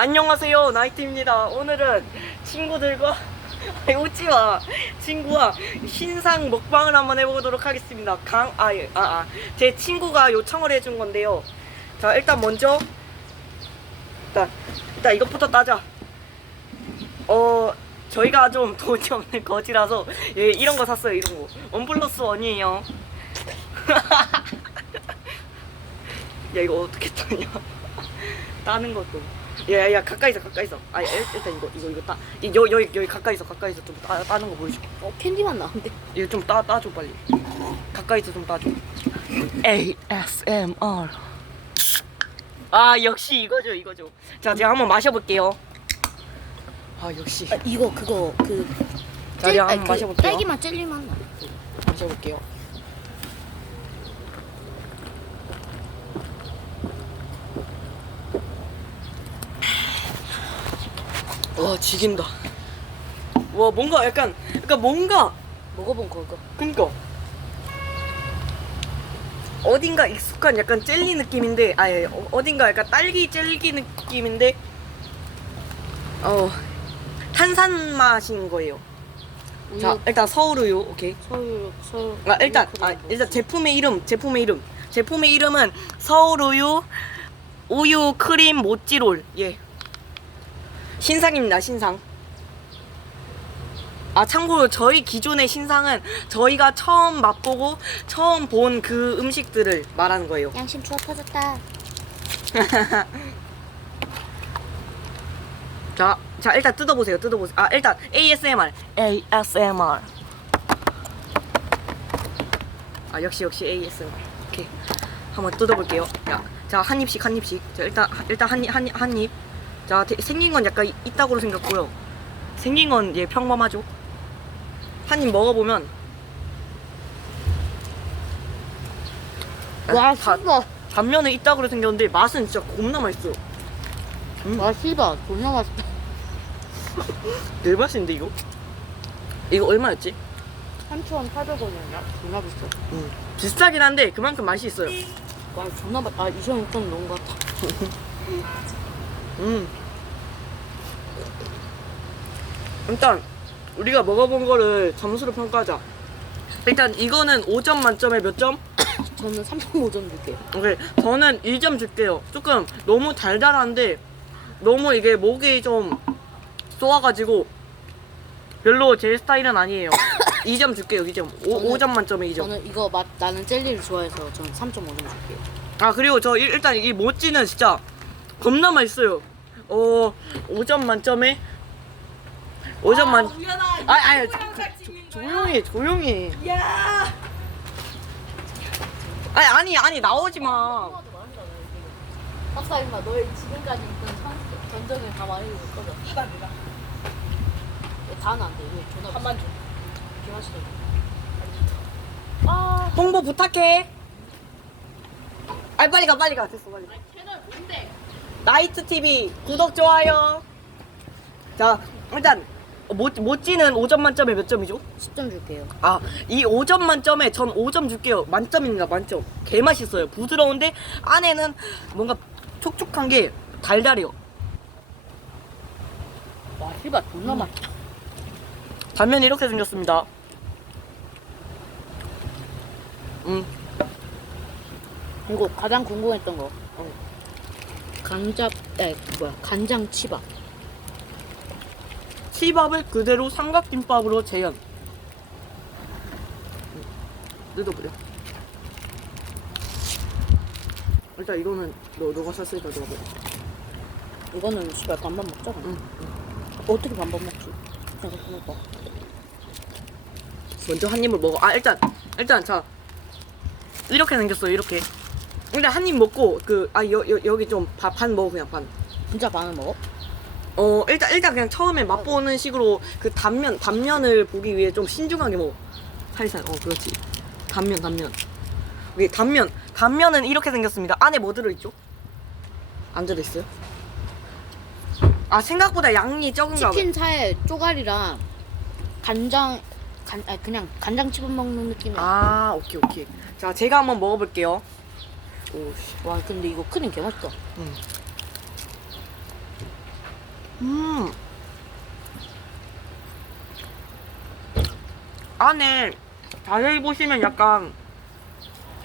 안녕하세요 나이트입니다. 오늘은 친구들과 아니, 웃지마. 친구와 신상 먹방을 한번 해보도록 하겠습니다. 강아제 아, 아, 제 친구가 요청을 해준 건데요. 자 일단 먼저 일단 일단 이것부터 따자. 어 저희가 좀 돈이 없는 거지라서 예, 이런 거 샀어요 이런 거원 플러스 원이에요. 야 이거 어떻게 따냐? 따는 것도 야야 가까이서 가까이서 아 일- 일단 이거 이거 이거 따 이- 여, 여기 여기 가까이서 가까이서 좀 따, 따는 거 보여줄게 어 캔디만 나는데 이거 좀 따, 따줘 빨리. 가까이서 좀 따줘. ASMR 아 역시 이거죠 이거죠. 자 제가 한번 마셔볼게요. 아 역시. 아, 이거 그거 그자 제가 한번 마셔볼게요. 딸기맛 젤리맛 나. 마셔볼게요 와 지긴다. 와 뭔가 약간 약간 뭔가. 먹어본 그거. 그니까. 어딘가 익숙한 약간 젤리 느낌인데 아예 어딘가 약간 딸기 젤리 느낌인데 어 탄산 맛인 거예요. 우유 자 일단 서울 우유 오케이. 서울 서울 아 일단 우유 아 일단 제품의 이름 제품의 이름. 제품의 이름은 서울 우유 우유 크림 모찌롤. 예 신상입니다 신상. 아 참고로 저희 기존의 신상은 저희가 처음 맛보고 처음 본 그 음식들을 말하는 거예요. 양심 추억 터졌다 자, 자 일단 뜯어보세요. 뜯어보세요. 아 일단 ASMR, ASMR. 아 역시 역시 ASMR. 오케이, 한번 뜯어볼게요. 야, 자한 입씩 한 입씩. 자 일단 일단 한입한 한 입. 자 대- 생긴 건 약간 있다고 생겼고요. 생긴 건예 평범하죠. 한 입 먹어보면 와 다- 씨발 단면은 있다고 생겼는데 맛은 진짜 겁나 맛있어요. 와 씨발 존나 맛있다 내 맛인데 이거? 이거 얼마였지? 3,800원이었나? 존나 비싸 음. 비싸긴 한데 그만큼 맛이 있어요. 와 존나 맛 아 2,600원 넘은 것 같아 음. 일단 우리가 먹어본 거를 점수로 평가하자. 일단 이거는 5점 만점에 몇 점? 저는 3.5점 줄게요 오케이. 저는 1점 줄게요. 조금 너무 달달한데 너무 이게 목이 좀 쏘아가지고 별로 제 스타일은 아니에요. 2점 줄게요. 2점. 오, 저는- 5점 만점에 2점. 저는 이거 맛 나는 젤리를 좋아해서 저는 3.5점 줄게요 아 그리고 저 일- 일단 이 모찌는 진짜 겁나 맛있어요. 어 5점 만점에 5점 만. 우연아 아 아니 유튜브 영상 찍는 거야? 조용히 조용히. 야 아니 아니 아니 나오지 마. 박사 임마 너의 지금까지 있던 전- 전적을 다 말해주고 꺼져 이가 누가 다는 안돼 이거 존나 한만 줘 비마시다 아, 홍보 부탁해. 아 빨리 가 빨리 가 됐어 빨리. 가. 채널 뭔데? 나이트 TV 구독 좋아요. 자 일단 모 모찌는 5점 만점에 몇 점이죠? 10점 줄게요 아, 이 5점 만점에 전 5점 줄게요. 만점입니다, 만점. 개 맛있어요. 부드러운데 안에는 뭔가 촉촉한 게 달달해요. 와 씨발 존나 음. 맛있다 단면이 이렇게 생겼습니다. 음, 이거 가장 궁금했던 거 어. 간장 에 뭐야 간장 치밥 치밥을 그대로 삼각김밥으로 재현. 음, 뜯어버려. 일단 이거는 너 너가 샀으니까 너가 먹어. 이거는 씨발 반반 먹자 그냥. 응. 어떻게 반반 먹지? 생각해봐 먼저 한 입을 먹어. 아 일단 일단 자 이렇게 생겼어요. 이렇게. 일단 한 입 먹고 그 아여 여기 좀반 먹어 그냥 반. 진짜 반을 먹어? 어 일단 일단 그냥 처음에 맛보는 식으로 그 단면 단면을 보기 위해 좀 신중하게 먹어. 살살. 어 그렇지. 단면 단면. 이게 단면 단면은 이렇게 생겼습니다. 안에 뭐 들어있죠? 안 들어있어요? 아 생각보다 양이 적은가 봐. 치킨 살에 쪼가리랑 간장 간 아니 그냥 간장 치밥 먹는 느낌이야 아 오케이 오케이. 자 제가 한번 먹어볼게요. 오 씨. 와 근데 이거 크림 개 맛있다 음. 음. 안에 자세히 보시면 약간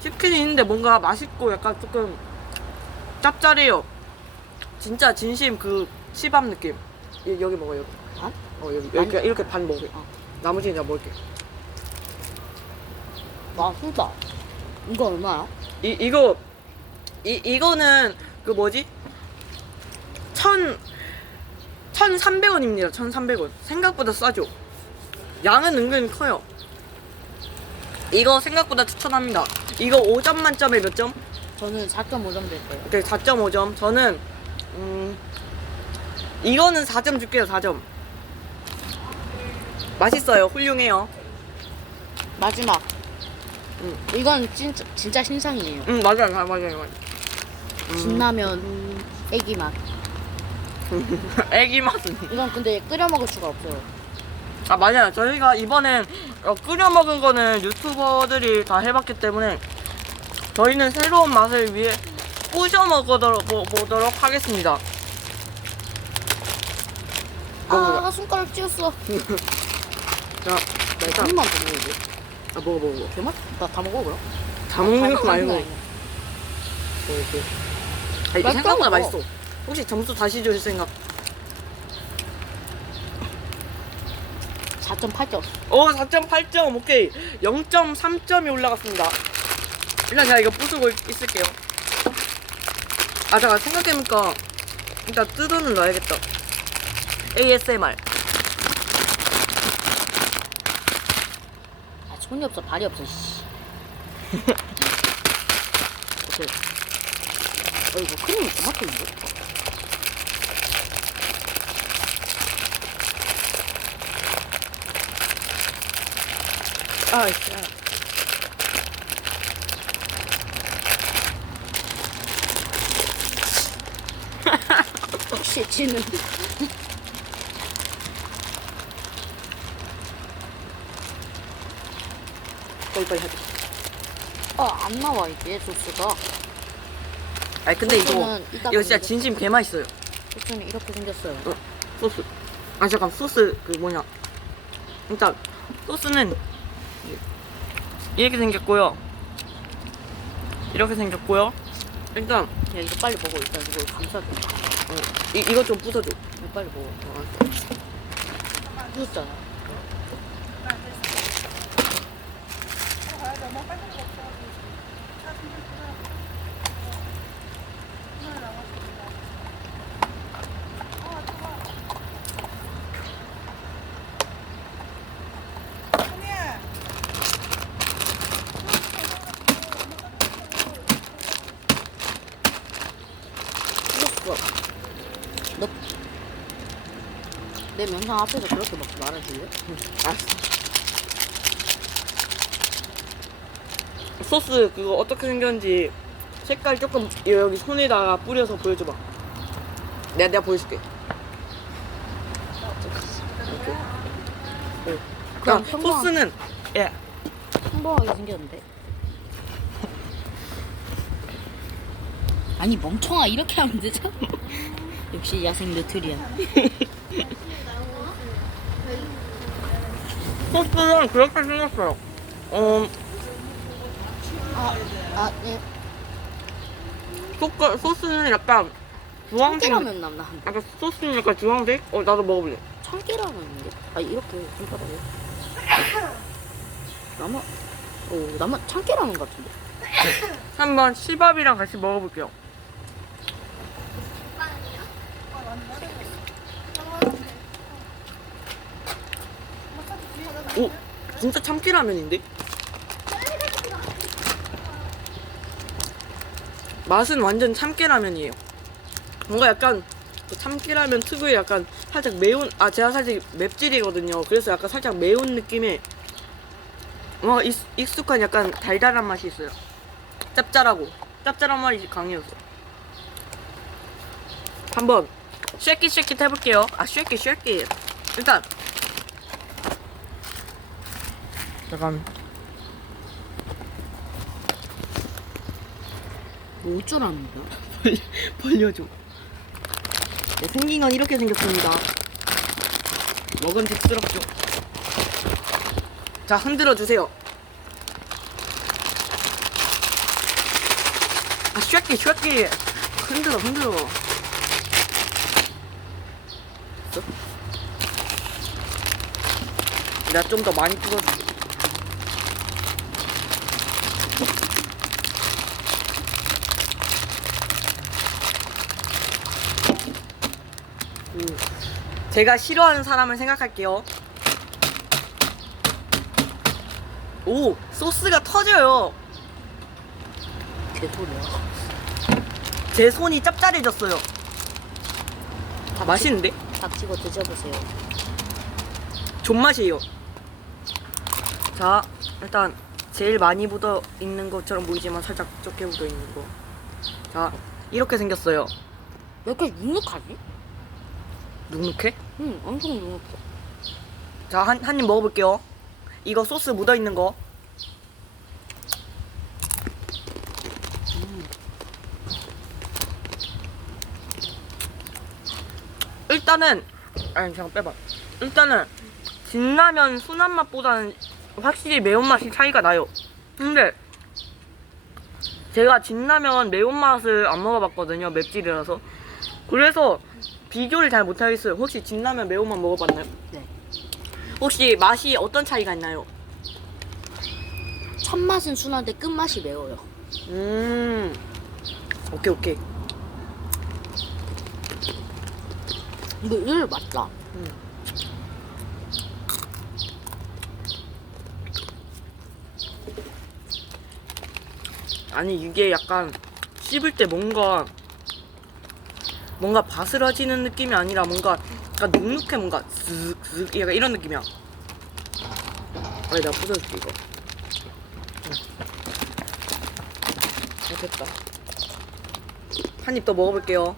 치킨이 있는데 뭔가 맛있고 약간 조금 짭짤해요. 진짜 진심 그 치밥 느낌. 여- 여기 먹어 여기. 반? 어 여기 이렇게 이렇게 반 먹어. 어. 나머지는 내가 먹을게. 맛있다. 이거 얼마야? 이 이거 이 이거는 그 뭐지? 천 천삼백 원입니다. 천삼백 원. 생각보다 싸죠. 양은 은근 커요. 이거 생각보다 추천합니다. 이거 5점 만점에 몇 점? 저는 4.5점 될 거예요. 네, 4.5점. 저는 음 이거는 4점 줄게요. 4점. 맛있어요. 훌륭해요. 마지막. 음. 이건 진짜 진짜 신상이에요. 음 맞아요, 맞아요, 맞아요. 음, 진라면 애기 맛. 애기 맛은. 이건 근데 끓여 먹을 수가 없어요. 아 맞아요. 저희가 이번에 어, 끓여 먹은 거는 유튜버들이 다 해봤기 때문에 저희는 새로운 맛을 위해 부셔 먹도록 보, 보도록 하겠습니다. 먹어봐. 아 손가락 찧었어. 자, 나 일단 한입만 더 먹어도 돼? 아, 먹어 먹어 먹어. 개맛? 나 다 먹어 그럼? 다 먹는 거다 말고. 어, 이렇게. 아, 이게 맛있다, 생각보다 먹어. 맛있어. 혹시 점수 다시 주실 생각? 아니야. 4.8점. 어, 4.8점 오케이. 0.3점이 올라갔습니다. 일단 제가 이거 부수고 있- 있을게요. 아, 잠깐 생각해보니까 일단 뜯어는 놔야겠다. ASMR. 손이 없어 발이 없어. 씨. 오케이. 어 이거 크림 토마토인데? 아, 진짜. 혹시 지는 빨리빨리 하자. 어 안 나와 이게 소스가. 아니, 근데 이거, 소스는 이따 이거 진짜 먹는데? 진심 개 맛있어요. 소스는 이렇게 생겼어요. 어, 소스. 아, 잠깐, 소스, 그 뭐냐. 일단, 소스는 이렇게 생겼고요. 이렇게 생겼고요. 일단, 야 이거 빨리 먹어 일단 이거 감싸. 어, 이, 이거 좀 부숴줘. 이거 빨리 먹어. 부었잖아. 부었어. 너. 내 영상 앞에서 그렇게 막 말해줄래? 알았어. 소스 그거 어떻게 생겼는지 색깔 조금 여기 손에다가 뿌려서 보여줘봐. 내가 내가 보여줄게. 이렇게. 네. 그냥 아, 평범한- 소스는 예 평범하게 생겼는데. 아니 멍청아 이렇게 하면 되죠? 역시 야생 메뚜리야. 소스는 그렇게 생겼어요. 어 아, 아, 예. 소스 소스는 약간 주황색. 참깨라면 남나 한. 약간 소스는 약간 주황색. 어 나도 먹어볼래. 참깨라면인데? 아 이렇게 손가락에. 나만, 오 나만 참깨라면 같은데. 한번 시밥이랑 같이 먹어볼게요. 오, 진짜 참깨라면인데? 맛은 완전 참깨라면이에요. 뭔가 약간 그 참깨라면 특유의 약간 살짝 매운, 아, 제가 살짝 맵찔이거든요. 그래서 약간 살짝 매운 느낌의 뭔가 익, 익숙한 약간 달달한 맛이 있어요. 짭짤하고 짭짤한 맛이 강해서 한번 쉐킷 쉐킷 해볼게요 아 쉐킷 쉐킷 일단 잠깐 뭐 어쩌라는 거야? 벌려줘 네, 생긴 건 이렇게 생겼습니다. 먹은직스럽죠. 자, 흔들어 주세요. 아, 쉐끼, 쉐끼. 흔들어, 흔들어. 내가 좀더 많이 찍어줄게. 제가 싫어하는 사람을 생각할게요. 오, 소스가 터져요. 개소리야. 제 손이 짭짤해졌어요. 맛있는데? 닥치고 드셔보세요. 존맛이에요. 자, 일단 제일 많이 묻어 있는 것처럼 보이지만 살짝 적게 묻어 있는 거. 자, 이렇게 생겼어요. 왜 이렇게 눅눅하지? 눅눅해? 응, 엄청 눅눅해. 자, 한, 한 입 먹어볼게요. 이거 소스 묻어 있는 거. 음. 일단은, 아니, 잠깐 빼봐. 일단은, 진라면 순한 맛보다는 확실히 매운맛이 차이가 나요. 근데, 제가 진라면 매운맛을 안 먹어봤거든요. 맵찔이라서. 그래서, 비교를 잘 못하겠어요. 혹시 진라면 매운맛 먹어봤나요? 네. 혹시 맛이 어떤 차이가 있나요? 첫 맛은 순한데 끝맛이 매워요. 음, 오케이 오케이. 이거 일 맞다. 아니 이게 약간 씹을 때 뭔가 뭔가 바스러지는 느낌이 아니라 뭔가 약간 눅눅해 뭔가 쓱쓱 약간 이런 느낌이야. 아니 나 부숴줄게 이거. 응. 어, 됐다. 한 입 더 먹어볼게요.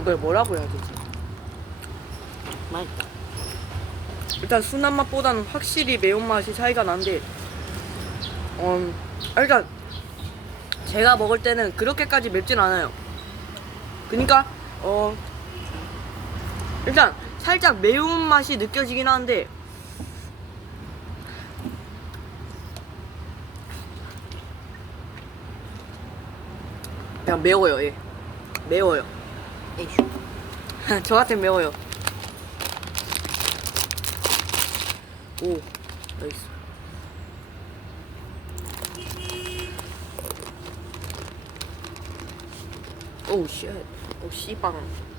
이걸 뭐라고 해야 되지? 맛있다. 일단 순한 맛보다는 확실히 매운맛이 차이가 나는데 음, 일단 제가 먹을 때는 그렇게까지 맵진 않아요 그니까 어 일단 살짝 매운 맛이 느껴지긴 하는데 그냥 매워요 예 매워요 에이슈. 저한테 매워요. 오, 나이스. 오, 쉣. 오, 씨방.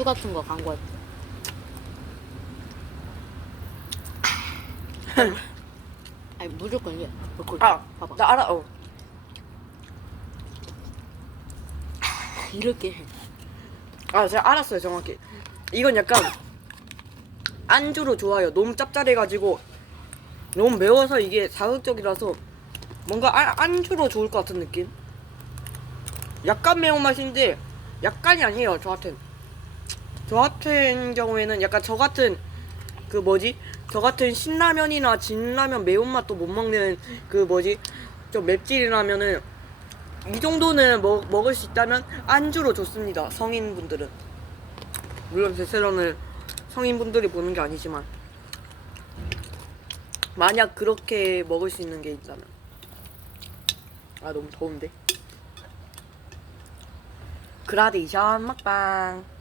술 같은 거 광고할 때. 아니 무조건 이게. 아, 봐봐. 나 알아. 어. 이렇게 해. 아, 제가 알았어요, 정확히. 이건 약간 안주로 좋아요. 너무 짭짤해가지고 너무 매워서 이게 자극적이라서 뭔가 아- 안주로 좋을 것 같은 느낌. 약간 매운맛인데 약간이 아니에요, 저한텐. 저 같은 경우에는 약간 저 같은 그 뭐지? 저 같은 신라면이나 진라면 매운맛도 못 먹는 그 뭐지? 좀 맵찔이라면은 이 정도는 먹, 먹을 수 있다면 안주로 좋습니다. 성인분들은. 물론 제세런을 성인분들이 보는 게 아니지만 만약 그렇게 먹을 수 있는 게 있다면 아 너무 더운데 그라데이션 먹방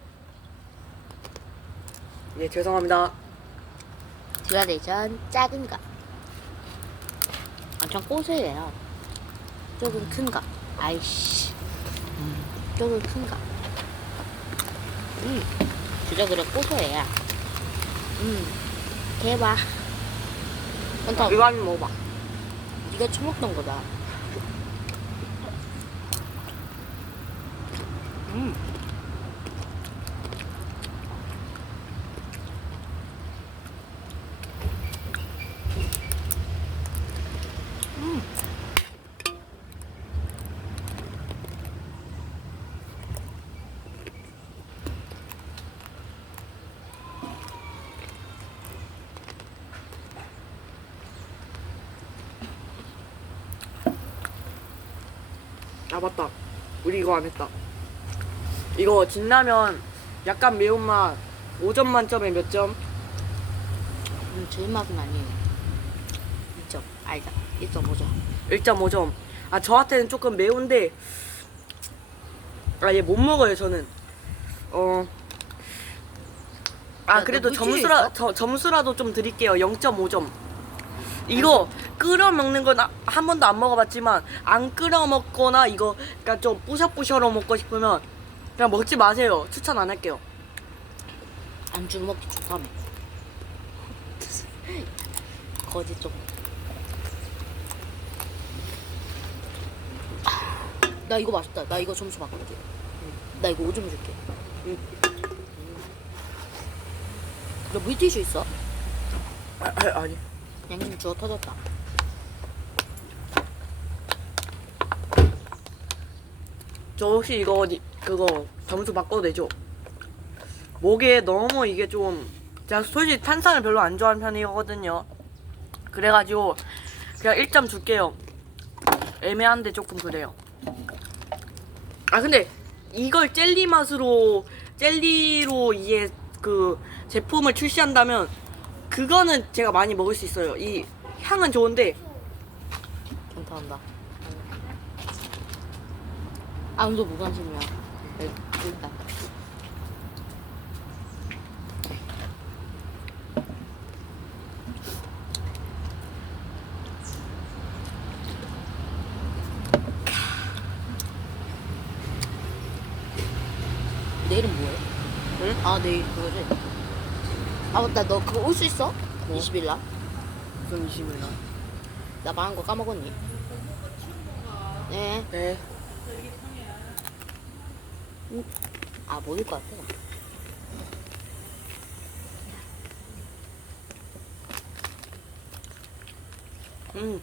예, 죄송합니다. 듀라데이션 작은 것. 엄청 꼬소해요. 조금 큰 것. 아이씨. 음. 조금 큰 것. 음. 주저그릇 꼬소해요. 음. 대박. 아, 원터. 이거 한입 먹어봐. 네가 처먹던 거다. 음. 아 맞다. 우리 이거 안 했다. 이거 진라면 약간 매운맛 5점 만점에 몇 점? 음, 제 입맛은 아니에요. 2점. 아니다 1.5점. 1.5점 아 저한테는 조금 매운데 아얘 못 먹어요 저는. 어. 아 야, 너 그래도 점수라? 저, 점수라도 좀 드릴게요. 0.5점 이거 끓여 먹는 건 한 번도 안 먹어봤지만 안 끓여 먹거나 이거 그러니까 좀 뿌셔뿌셔로 먹고 싶으면 그냥 먹지 마세요 추천 안 할게요 안주 먹기 좋다며 거짓 좀. 나 이거 맛있다. 나 이거 점수 바꿀게. 나 이거 5점 줄게. 응. 너 물티슈 있어? 아, 아, 아니 양심 주워 터졌다. 저 혹시 이거 그거 점수 바꿔도 되죠? 목에 너무 이게 좀 제가 솔직히 탄산을 별로 안 좋아하는 편이거든요. 그래가지고 그냥 1점 줄게요. 애매한데 조금 그래요. 아 근데 이걸 젤리 맛으로 젤리로 이게 그 제품을 출시한다면 그거는 제가 많이 먹을 수 있어요. 이 향은 좋은데 괜찮다. 아무도 무관심이야. 네, 일단. 내일은 뭐해? 응? 아 내일 그거지. 아 맞다 너 그거 올 수 있어? 뭐? 20일 날? 무슨 이심이나. 나 말한 거 까먹었니? 네. 네. 아, 못올것 같아. 음.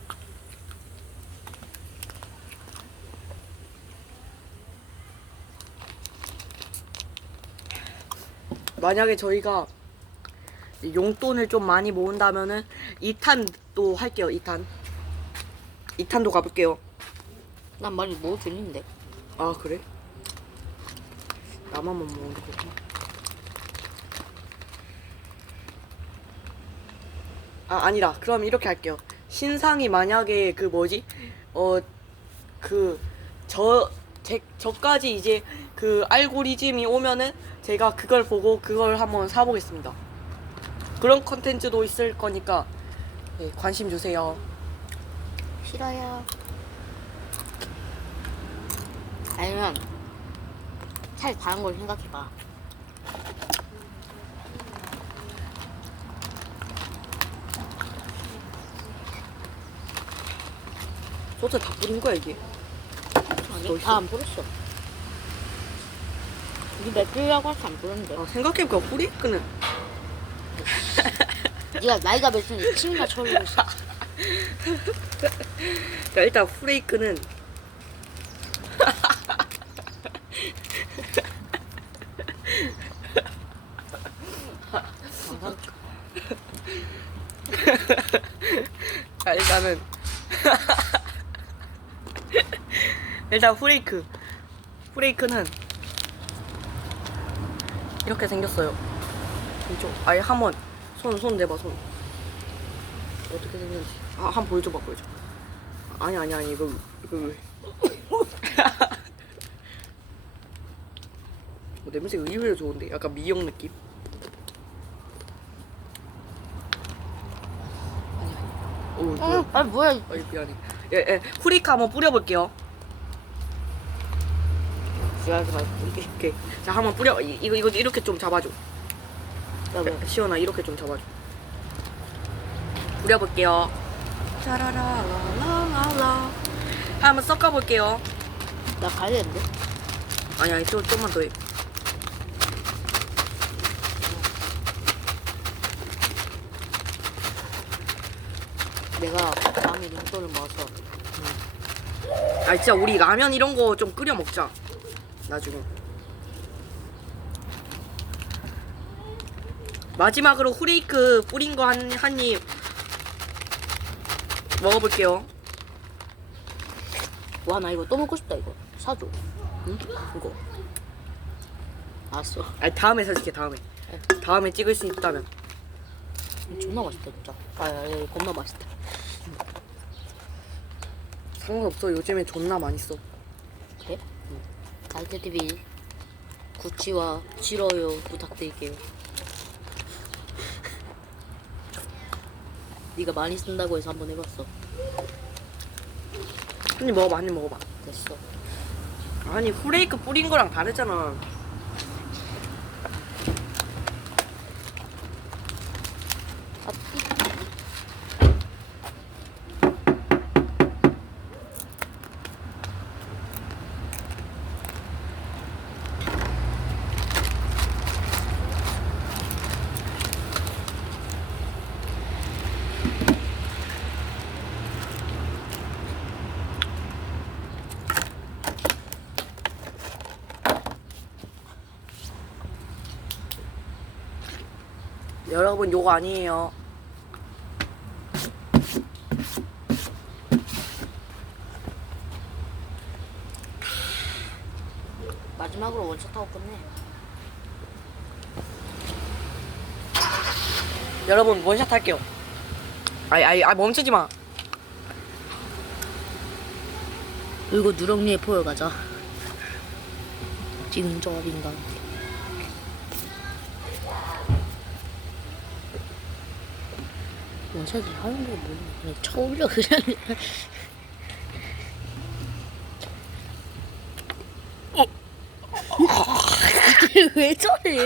만약에 저희가 용돈을 좀 많이 모은다면은 2탄도 할게요. 2탄. 2탄도 가볼게요. 난 말이 뭐 들리는데. 아 그래? 나만만 모으는 거구나. 아 아니라 그럼 이렇게 할게요. 신상이 만약에 그 뭐지 어 그 저 제 저까지 이제 그 알고리즘이 오면은 제가 그걸 보고 그걸 한번 사보겠습니다. 그런 컨텐츠도 있을 거니까 예, 관심 주세요. 싫어요. 아니면 차라리 다른 걸 생각해봐. 소스 다 뿌린 거야 이게? 아니? 아, 안 불었어. 니 맥주라고 할때 안 불었는데. 아 생각해보니까 후리크는 니가 나이가 몇인지 침이나 쳐올리고 있어. 자 일단 후레이크는 장난 자 일단은 일단 후레이크. 후레이크는 이렇게 생겼어요. 이쪽 아예 한번. 손 손 내봐 손. 어떻게 생겼는지. 아 한번 보여줘봐 보여줘. 아니 아니 아니 이거 이거 왜? 어, 냄새가 의외로 좋은데? 약간 미역 느낌? 아니 아니. 오 아, 뭐야. 어이 미안해. 예, 예. 후리카 한번 뿌려볼게요. 이렇게, 이렇게. 자, 한번 뿌려. 이, 이거 이거 이렇게 좀 잡아줘. 야, 뭐. 시원아 이렇게 좀 잡아줘. 뿌려볼게요. 짜라라라라라. 한번 섞어볼게요. 나 가야 되는데? 아니 아니 좀 좀만 더 해. 내가 다음에 용돈을 모아서 아 진짜 우리 라면 이런 거 좀 끓여 먹자. 나중에. 마지막으로 후레이크 뿌린 거 한 한 입 먹어볼게요. 와 나 이거 또 먹고 싶다 이거 사줘 응? 이거 알았어 아니 다음에 사줄게 다음에. 다음에 찍을 수 있다면. 존나 맛있다 진짜 아 야, 야, 겁나 맛있다 상관없어 요즘에 존나 많이 써. 그래? 응. 가이드 TV 구치와 싫어요 부탁드릴게요 네가 많이 쓴다고 해서 한번 해봤어 먹어봐 한입 먹어봐. 됐어 아니 후레이크 뿌린 거랑 다르잖아. 아, 여러분 요거 아니에요. 마지막으로 원샷 하고 끝내 여러분 원샷 할게요. 아이 아이 아 멈추지 마. 그리고 누렁이의 포열 가자 지금 조합인가 원샷을 하는 거 뭐야 그냥 쳐올려 그냥. 어. 왜 저래